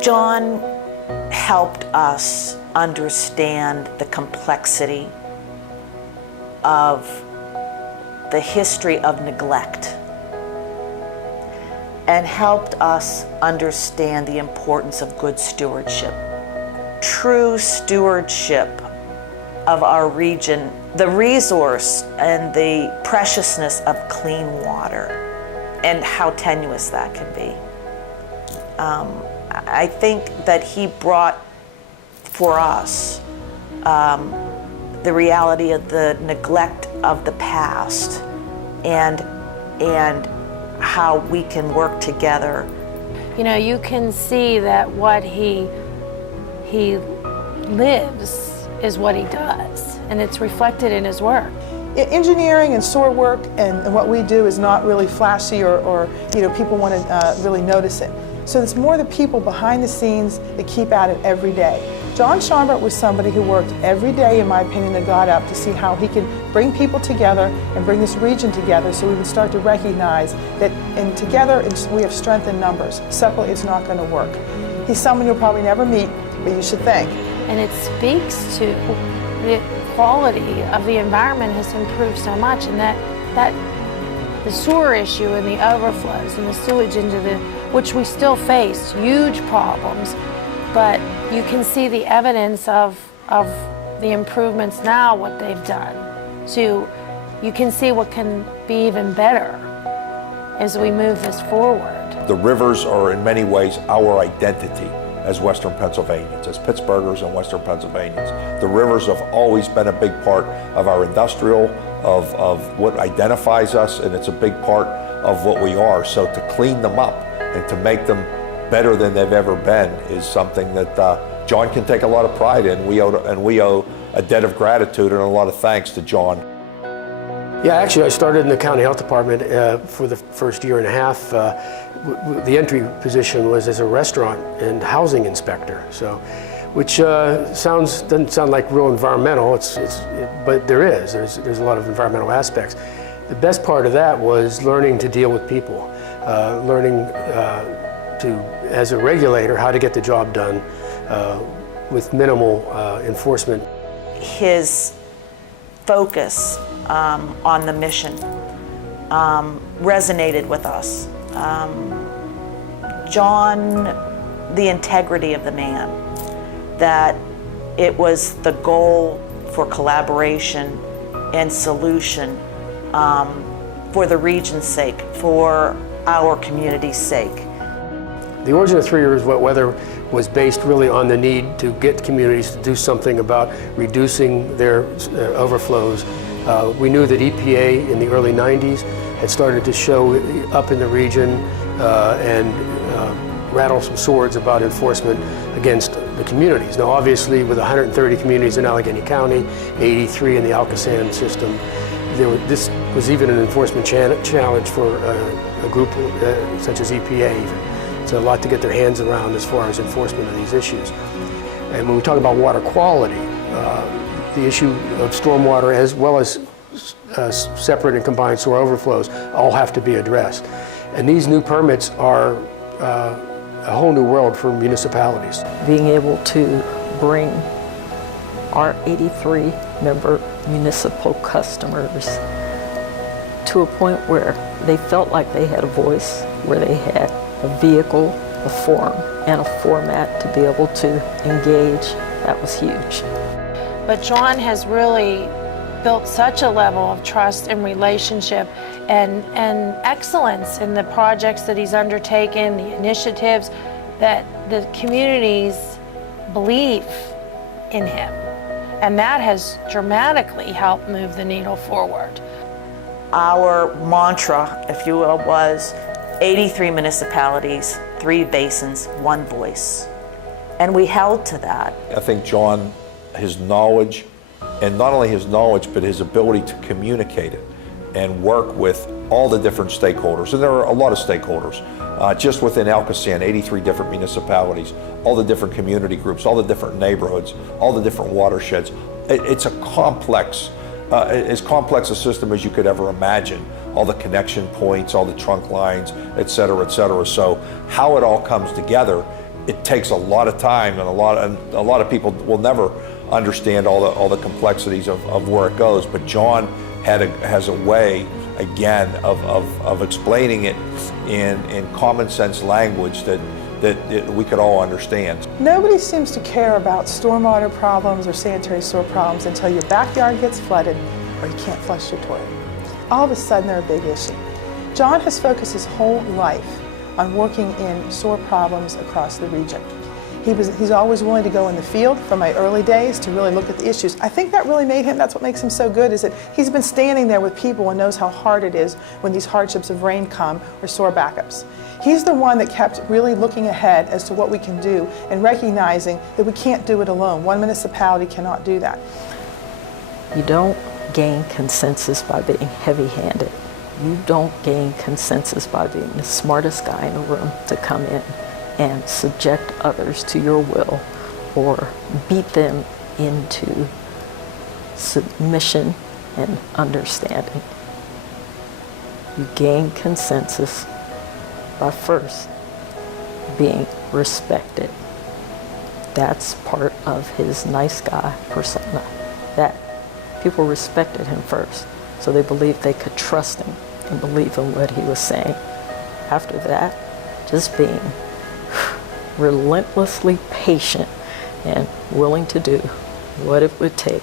John helped us understand the complexity of the history of neglect and helped us understand the importance of good stewardship. True stewardship of our region, the resource and the preciousness of clean water and how tenuous that can be. I think that he brought for us the reality of the neglect of the past and how we can work together. You know, you can see that what he lives is what he does, and it's reflected in his work. Engineering and sewer work and what we do is not really flashy or people want to really notice it. So it's more the people behind the scenes that keep at it every day. John Schombert was somebody who worked every day, in my opinion, that got up to see how he can bring people together and bring this region together so we would start to recognize that together we have strength in numbers. Separately, it's not going to work. He's someone you'll probably never meet, but you should thank. And it speaks to the quality of the environment has improved so much, and that the sewer issue and the overflows and the sewage into which we still face huge problems, but you can see the evidence of the improvements now, what they've done. So you can see what can be even better as we move this forward. The rivers are in many ways our identity as Western Pennsylvanians, as Pittsburghers and Western Pennsylvanians. The rivers have always been a big part of our industrial, of what identifies us, and it's a big part of what we are. So to clean them up and to make them better than they've ever been is something that John can take a lot of pride in. We owe a debt of gratitude and a lot of thanks to John. Yeah, actually I started in the county health department for the first year and a half. The entry position was as a restaurant and housing inspector, which doesn't sound like real environmental, but there's a lot of environmental aspects. The best part of that was learning to deal with people, learning as a regulator, how to get the job done with minimal enforcement. His focus on the mission resonated with us. John, the integrity of the man, that it was the goal for collaboration and solution for the region's sake, for our community's sake. The origin of 3 Rivers Wet Weather was based really on the need to get communities to do something about reducing their overflows. We knew that EPA in the early 90s had started to show up in the region and rattle some swords about enforcement against the communities. Now obviously with 130 communities in Allegheny County, 83 in the Alcosan system, this was even an enforcement challenge for a group such as EPA even. It's a lot to get their hands around as far as enforcement of these issues. And when we talk about water quality, the issue of stormwater as well as separate and combined sewer overflows all have to be addressed. And these new permits are a whole new world for municipalities. Being able to bring our 83 member municipal customers to a point where they felt like they had a voice, where they had a vehicle, a forum, and a format to be able to engage, that was huge. But John has really built such a level of trust and relationship and excellence in the projects that he's undertaken, the initiatives, that the communities believe in him. And that has dramatically helped move the needle forward. Our mantra, if you will, was 83 municipalities, 3 basins, 1 voice. And we held to that. I think John, his knowledge, and not only his knowledge, but his ability to communicate it and work with all the different stakeholders. And there are a lot of stakeholders. Just within Alcosan, 83 different municipalities, all the different community groups, all the different neighborhoods, all the different watersheds. It's a complex, as complex a system as you could ever imagine. All the connection points, all the trunk lines, et cetera, et cetera. So how it all comes together it takes a lot of time, and a lot of people will never understand all the complexities of where it goes. But John has a way, again, of explaining it in common sense language that we could all understand. Nobody seems to care about stormwater problems or sanitary sewer problems until your backyard gets flooded or you can't flush your toilet. All of a sudden they're a big issue. John has focused his whole life on working in sewer problems across the region. He's always willing to go in the field from my early days to really look at the issues. I think that really made him, that's what makes him so good, is that he's been standing there with people and knows how hard it is when these hardships of rain come or sewer backups. He's the one that kept really looking ahead as to what we can do and recognizing that we can't do it alone. One municipality cannot do that. You don't gain consensus by being heavy-handed. You don't gain consensus by being the smartest guy in the room to come in and subject others to your will or beat them into submission and understanding. You gain consensus by first being respected. That's part of his nice guy persona, that people respected him first, so they believed they could trust him and believe in what he was saying. After that, just being relentlessly patient and willing to do what it would take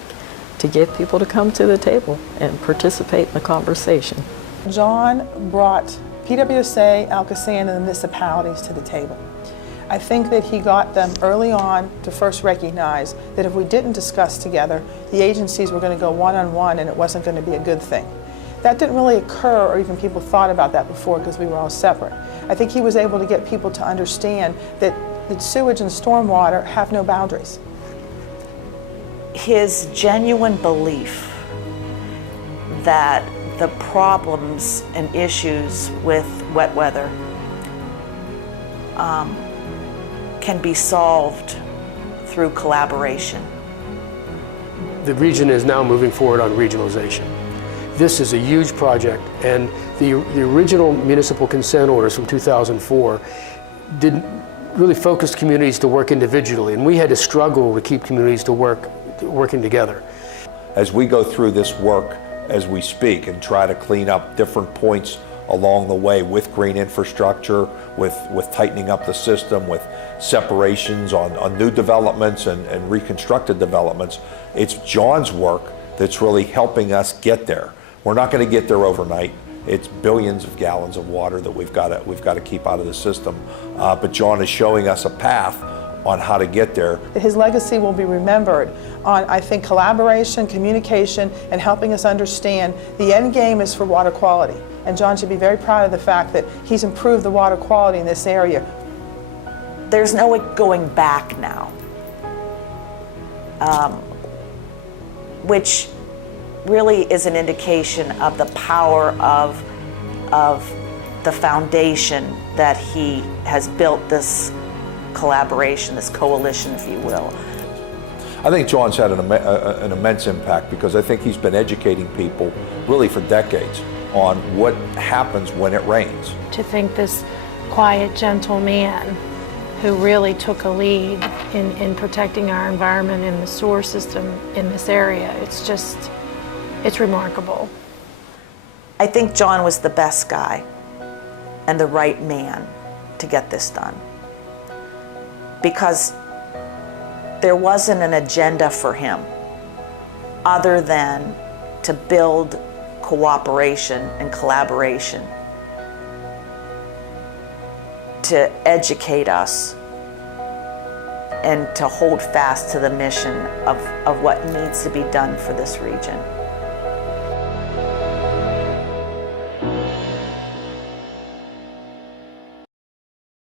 to get people to come to the table and participate in the conversation. John brought PWSA, Alcosan, and the municipalities to the table. I think that he got them early on to first recognize that if we didn't discuss together, the agencies were going to go one-on-one and it wasn't going to be a good thing. That didn't really occur, or even people thought about that before, because we were all separate. I think he was able to get people to understand that sewage and stormwater have no boundaries. His genuine belief that the problems and issues with wet weather can be solved through collaboration. The region is now moving forward on regionalization. This is a huge project, and the original municipal consent orders from 2004 didn't really focus communities to work individually, and we had to struggle to keep communities to working together. As we go through this work as we speak and try to clean up different points along the way with green infrastructure, with tightening up the system, with separations on new developments and reconstructed developments, it's John's work that's really helping us get there. We're not going to get there overnight. It's billions of gallons of water that we've got to keep out of the system. But John is showing us a path on how to get there. His legacy will be remembered on, I think, collaboration, communication, and helping us understand the end game is for water quality. And John should be very proud of the fact that he's improved the water quality in this area. There's no going back now, which really is an indication of the power of the foundation that he has built, this collaboration, this coalition, if you will. I think John's had an immense impact, because I think he's been educating people really for decades on what happens when it rains. To think this quiet, gentle man who really took a lead in protecting our environment and the sewer system in this area, it's remarkable. I think John was the best guy and the right man to get this done, because there wasn't an agenda for him other than to build cooperation and collaboration, to educate us and to hold fast to the mission of what needs to be done for this region.